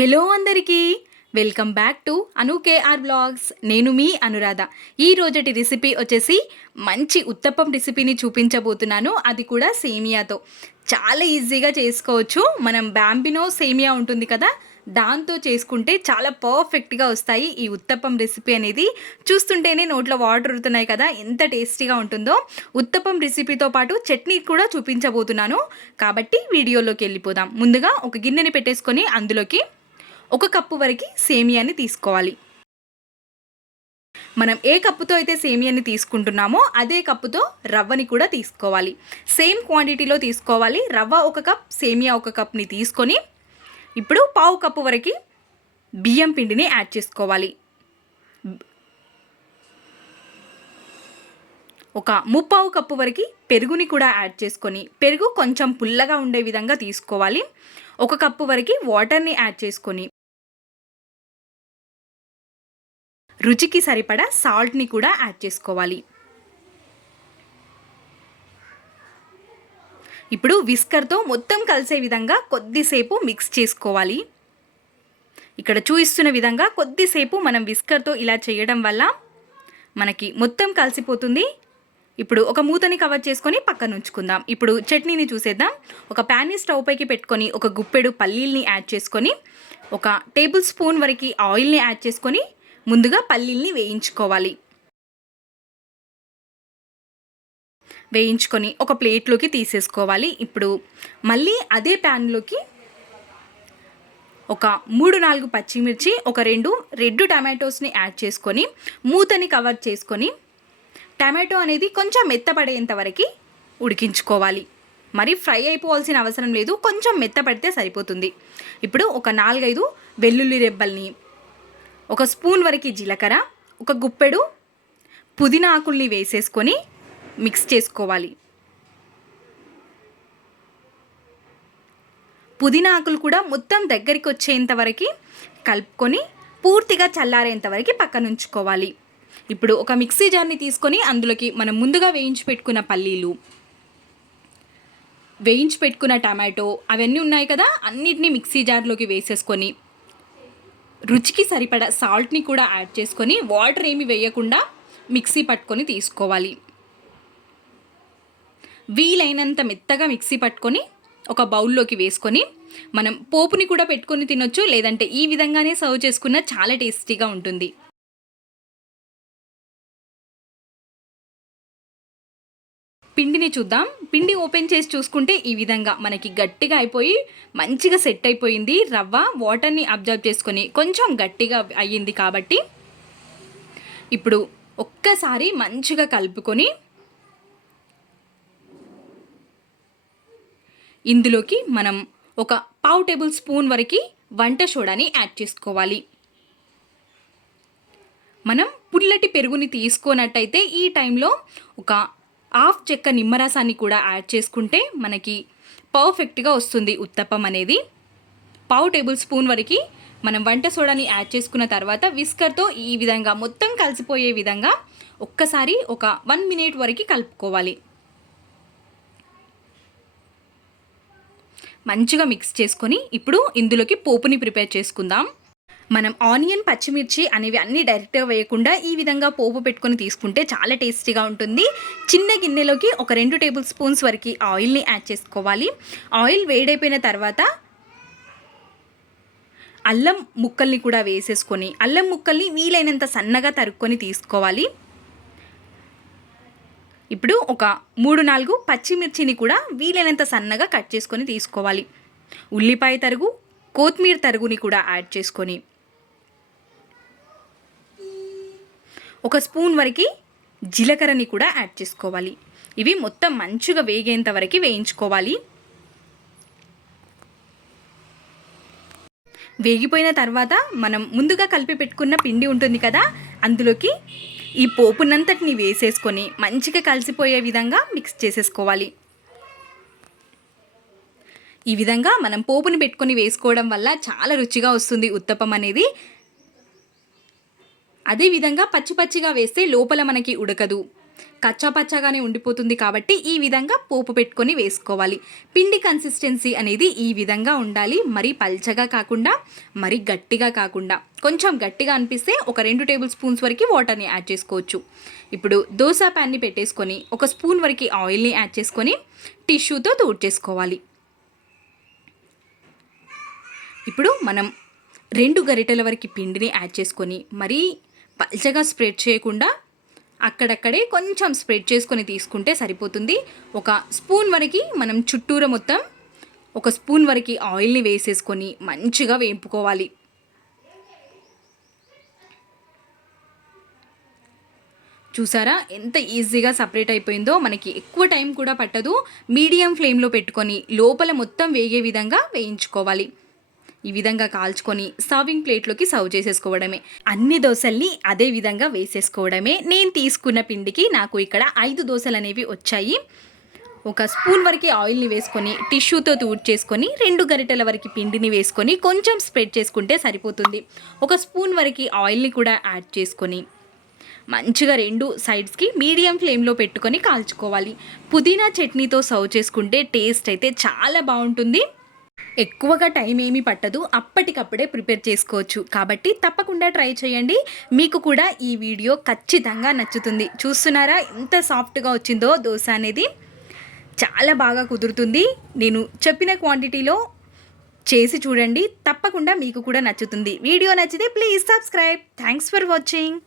Hello అందరికీ welcome back to Anu KR blogs. నేను మీ అనురాధ. ఈ రోజటి రెసిపీ వచ్చేసి మంచి ఉత్తప్పం రెసిపీని చూపించబోతున్నాను. అది కూడా సేమియాతో చాలా ఈజీగా చేసుకోవచ్చు. మనం బ్యాంబినో సేమియా ఉంటుంది కదా, దాంతో చేసుకుంటే చాలా పర్ఫెక్ట్గా వస్తాయి ఈ ఉత్తప్పం రెసిపీ అనేది. చూస్తుంటేనే నోట్లో వాటర్ ఉరుతున్నాయి కదా, ఎంత టేస్టీగా ఉంటుందో. ఉత్తప్పం రెసిపీతో పాటు చట్నీ కూడా చూపించబోతున్నాను. కాబట్టి వీడియోలోకి వెళ్ళిపోదాం. ముందుగా ఒక గిన్నెని పెట్టేసుకొని అందులోకి 1 కప్పు వరకు సేమియాని తీసుకోవాలి. మనం ఏ కప్పుతో అయితే సేమియాని తీసుకుంటున్నామో అదే కప్పుతో రవ్వని కూడా తీసుకోవాలి. సేమ్ క్వాంటిటీలో తీసుకోవాలి. రవ్వ 1 కప్, సేమియా 1 కప్ని తీసుకొని ఇప్పుడు 1/2 కప్పు వరకు బియ్యం పిండిని యాడ్ చేసుకోవాలి. ఒక 3/4 కప్పు వరకు పెరుగుని కూడా యాడ్ చేసుకొని, పెరుగు కొంచెం పుల్లగా ఉండే విధంగా తీసుకోవాలి. 1 కప్పు వరకు వాటర్ని యాడ్ చేసుకొని, రుచికి సరిపడా సాల్ట్ని కూడా యాడ్ చేసుకోవాలి. ఇప్పుడు విస్కర్తో మొత్తం కలిసే విధంగా కొద్దిసేపు మిక్స్ చేసుకోవాలి. ఇక్కడ చూపిస్తున్న విధంగా కొద్దిసేపు మనం విస్కర్తో ఇలా చేయడం వల్ల మనకి మొత్తం కలిసిపోతుంది. ఇప్పుడు ఒక మూతని కవర్ చేసుకొని పక్కన ఉంచుకుందాం. ఇప్పుడు చట్నీని చూసేద్దాం. ఒక ప్యాన్ని స్టవ్ పైకి పెట్టుకొని ఒక గుప్పెడు పల్లీల్ని యాడ్ చేసుకొని, 1 టేబుల్ స్పూన్ వరకు ఆయిల్ని యాడ్ చేసుకొని ముందుగా పల్లీల్ని వేయించుకొని ఒక ప్లేట్లోకి తీసేసుకోవాలి. ఇప్పుడు మళ్ళీ అదే ప్యాన్లోకి ఒక 3-4 పచ్చిమిర్చి, ఒక 2 రెడ్ టమాటోస్ని యాడ్ చేసుకొని మూతని కవర్ చేసుకొని, టమాటో అనేది కొంచెం మెత్తపడేంత వరకు ఉడికించుకోవాలి. మరి ఫ్రై అయిపోవాల్సిన అవసరం లేదు, కొంచెం మెత్తపడితే సరిపోతుంది. ఇప్పుడు ఒక 4-5 వెల్లుల్లి రెబ్బల్ని, 1 స్పూన్ వరకు జీలకర్ర, 1 గుప్పెడు పుదీనా ఆకుల్ని వేసేసుకొని మిక్స్ చేసుకోవాలి. పుదీనా ఆకులు కూడా మొత్తం దగ్గరికి వచ్చేంత వరకు కలుపుకొని పూర్తిగా చల్లారేంత వరకు పక్కన ఉంచుకోవాలి. ఇప్పుడు ఒక మిక్సీ జార్ని తీసుకొని అందులోకి మనం ముందుగా వేయించి పెట్టుకున్న పల్లీలు, వేయించి పెట్టుకున్న టమాటో అవన్నీ ఉన్నాయి కదా, అన్నిటినీ మిక్సీ జార్లోకి వేసేసుకొని రుచికి సరిపడా సాల్ట్ని కూడా యాడ్ చేసుకొని వాటర్ ఏమి వేయకుండా మిక్సీ పట్టుకొని తీసుకోవాలి. వీలైనంత మెత్తగా మిక్సీ పట్టుకొని ఒక బౌల్లోకి వేసుకొని మనం పోపుని కూడా పెట్టుకొని తినొచ్చు, లేదంటే ఈ విధంగానే సర్వ్ చేసుకున్న చాలా టేస్టీగా ఉంటుంది. పిండిని చూద్దాం. పిండి ఓపెన్ చేసి చూసుకుంటే ఈ విధంగా మనకి గట్టిగా అయిపోయి మంచిగా సెట్ అయిపోయింది. రవ్వ వాటర్ని అబ్జర్వ్ చేసుకొని కొంచెం గట్టిగా అయ్యింది. కాబట్టి ఇప్పుడు ఒక్కసారి మంచిగా కలుపుకొని ఇందులోకి మనం ఒక 1/2 టేబుల్ స్పూన్ వరకు వంట సోడాని యాడ్ చేసుకోవాలి. మనం పుల్లటి పెరుగుని తీసుకున్నట్టయితే ఈ టైంలో ఒక 1/2 చెక్క నిమ్మరసాన్ని కూడా యాడ్ చేసుకుంటే మనకి పర్ఫెక్ట్గా వస్తుంది ఉత్తప్పం అనేది. 1/2 టేబుల్ స్పూన్ వరకు మనం వంట సోడాని యాడ్ చేసుకున్న తర్వాత విస్కర్తో ఈ విధంగా మొత్తం కలిసిపోయే విధంగా ఒక్కసారి ఒక 1 మినిట్ వరకు కలుపుకోవాలి. మంచిగా మిక్స్ చేసుకొని ఇప్పుడు ఇందులోకి పోపుని ప్రిపేర్ చేసుకుందాం. మనం ఆనియన్, పచ్చిమిర్చి అనేవి అన్నీ డైరెక్ట్గా వేయకుండా ఈ విధంగా పోపు పెట్టుకొని తీసుకుంటే చాలా టేస్టీగా ఉంటుంది. చిన్న గిన్నెలోకి ఒక 2 టేబుల్ స్పూన్స్ వరకు ఆయిల్ని యాడ్ చేసుకోవాలి. ఆయిల్ వేడైపోయిన తర్వాత అల్లం ముక్కల్ని కూడా వేసేసుకొని, అల్లం ముక్కల్ని వీలైనంత సన్నగా తరుక్కొని తీసుకోవాలి. ఇప్పుడు ఒక 3-4 పచ్చిమిర్చిని కూడా వీలైనంత సన్నగా కట్ చేసుకొని తీసుకోవాలి. ఉల్లిపాయ తరుగు, కొత్తిమీర తరుగుని కూడా యాడ్ చేసుకొని 1 స్పూన్ వరకు జీలకర్రని కూడా యాడ్ చేసుకోవాలి. ఇవి మొత్తం మంచిగా వేగేంత వరకు వేయించుకోవాలి. వేగిపోయిన తర్వాత మనం ముందుగా కలిపి పెట్టుకున్న పిండి ఉంటుంది కదా, అందులోకి ఈ పోపునంతటిని వేసేసుకొని మంచిగా కలిసిపోయే విధంగా మిక్స్ చేసేసుకోవాలి. ఈ విధంగా మనం పోపుని పెట్టుకొని వేసుకోవడం వల్ల చాలా రుచిగా వస్తుంది ఉత్తప్పం అనేది. అదేవిధంగా పచ్చి పచ్చిగా వేస్తే లోపల మనకి ఉడకదు. కచ్చాపచ్చాగానే ఉండిపోతుంది కాబట్టి ఈ విధంగా పోపు పెట్టుకొని వేసుకోవాలి. పిండి కన్సిస్టెన్సీ అనేది ఈ విధంగా ఉండాలి. మరీ పల్చగా కాకుండా మరీ గట్టిగా కాకుండా, కొంచెం గట్టిగా అనిపిస్తే ఒక 2 టేబుల్ స్పూన్స్ వరకు వాటర్ని యాడ్ చేసుకోవచ్చు. ఇప్పుడు దోశ ప్యాన్ని పెట్టేసుకొని 1 స్పూన్ వరకు ఆయిల్ని యాడ్ చేసుకొని టిష్యూతో తుడిచేసుకోవాలి. ఇప్పుడు మనం 2 గరిటెల వరకు పిండిని యాడ్ చేసుకొని మరీ పల్చగా స్ప్రెడ్ చేయకుండా అక్కడక్కడే కొంచెం స్ప్రెడ్ చేసుకొని తీసుకుంటే సరిపోతుంది. 1 స్పూన్ వరకు మనం చుట్టూరా మొత్తం 1 స్పూన్ వరకు ఆయిల్ని వేసేసుకొని మంచిగా వేపుకోవాలి. చూసారా ఎంత ఈజీగా సపరేట్ అయిపోయిందో. మనకి ఎక్కువ టైం కూడా పట్టదు. మీడియం ఫ్లేమ్లో పెట్టుకొని లోపల మొత్తం వేగే విధంగా వేయించుకోవాలి. ఈ విధంగా కాల్చుకొని సర్వింగ్ ప్లేట్లోకి సర్వ్ చేసేసుకోవడమే. అన్ని దోశల్ని అదే విధంగా వేసేసుకోవడమే. నేను తీసుకున్న పిండికి నాకు ఇక్కడ 5 దోశలు అనేవి వచ్చాయి. 1 స్పూన్ వరకు ఆయిల్ని వేసుకొని టిష్యూతో తుడిచేసుకొని 2 గరిటెల వరకు పిండిని వేసుకొని కొంచెం స్ప్రెడ్ చేసుకుంటే సరిపోతుంది. 1 స్పూన్ వరకు ఆయిల్ని కూడా యాడ్ చేసుకొని మంచిగా 2 సైడ్స్కి మీడియం ఫ్లేమ్లో పెట్టుకొని కాల్చుకోవాలి. పుదీనా చట్నీతో సర్వ్ చేసుకుంటే టేస్ట్ అయితే చాలా బాగుంటుంది. ఎక్కువగా టైం ఏమీ పట్టదు, అప్పటికప్పుడే ప్రిపేర్ చేసుకోవచ్చు. కాబట్టి తప్పకుండా ట్రై చేయండి. మీకు కూడా ఈ వీడియో ఖచ్చితంగా నచ్చుతుంది. చూస్తున్నారా ఎంత సాఫ్ట్గా వచ్చిందో దోశ అనేది. చాలా బాగా కుదురుతుంది. నేను చెప్పిన క్వాంటిటీలో చేసి చూడండి, తప్పకుండా మీకు కూడా నచ్చుతుంది. వీడియో నచ్చితే please subscribe. Thanks for watching.